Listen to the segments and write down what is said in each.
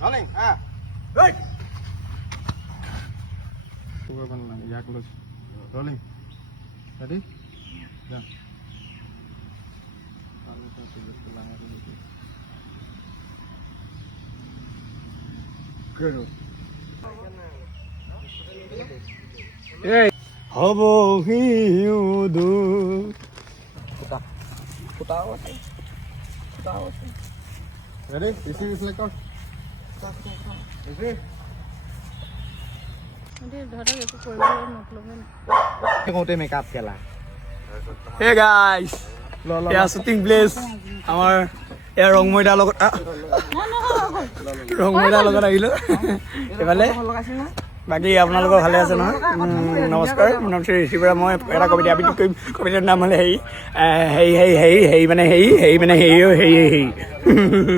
Rolling. Good. Rolling. Ready? Yeah. Good. Hey. Hobo hiudu. Ready? This is like out. Ready? Hey guys, yeah, shooting place. Our wrong moida logot. Wrong moida logot আহিলো এফালে বাকি আপোনালোকৰ ভালে আছে নহয় নমস্কাৰ নাম শ্ৰী ঋষিবৰা মই এটা কবিতা আবৃত্তি কৰিম কবিতাৰ নাম হ'লে হেই মানে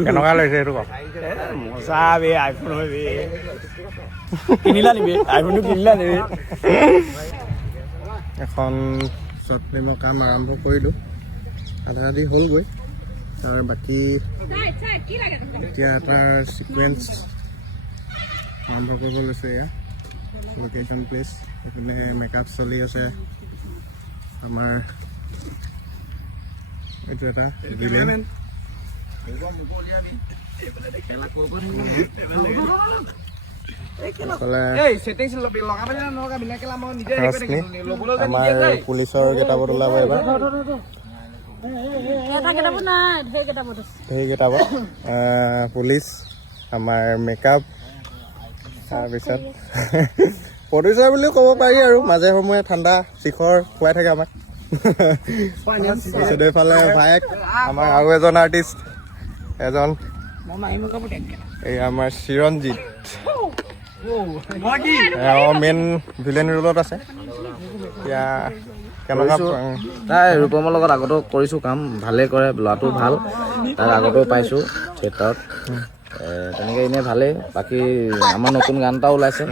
কেনেকুৱা লাগিছে এইটো কওক মজা বে আইফোন হয় বে কিনিলা নিবি আইফোনটো কিনিলা নিবি এখন শ্বৰ্ট ফিল্মৰ কাম আৰম্ভ কৰিলোঁ আধা আধি হ'লগৈ তাৰ বাকী এতিয়া এটা ছিকুৱেঞ্চ আৰম্ভ কৰিব লৈছে এয়া লোকেশ্যন প্লেচ এইপিনে মেকআপ চলি আছে আমাৰ এইটো এটা ভিলেন আমাৰ পুলিচৰ কিতাপত ওলাব এবাৰ সেই কিতাপত পুলিচ আমাৰ মেকআপ তাৰপিছত প্ৰডিউচাৰ বুলিও ক'ব পাৰি আৰু মাজে সময়ে ঠাণ্ডা শিখৰ খুৱাই থাকে আমাক পিছত এইফালে ভায়েক আমাৰ আৰু এজন আৰ্টিষ্ট এজন এই আমাৰ চিৰঞ্জিত মেইন ভিলেন ৰোলত আছে এতিয়া কেনেকুৱা তাই ৰূপমৰ লগত আগতো কৰিছোঁ কাম ভালেই কৰে ল'ৰাটো ভাল তাক আগতেও পাইছোঁ থিয়েটাৰত তেনেকৈ এনেই ভালেই বাকী আমাৰ নতুন গান এটাও ওলাইছে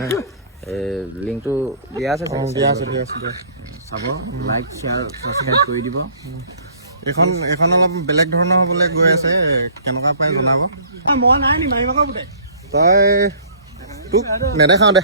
লিংকটো দিয়া আছে চাব লাইক শ্বেয়াৰ ছাবস্ক্ৰাইব কৰি দিব এইখন অলপ বেলেগ ধৰণৰ হ'বলৈ গৈ আছে কেনেকুৱা পাই জনাব তই তোক নেদেখাওঁ দে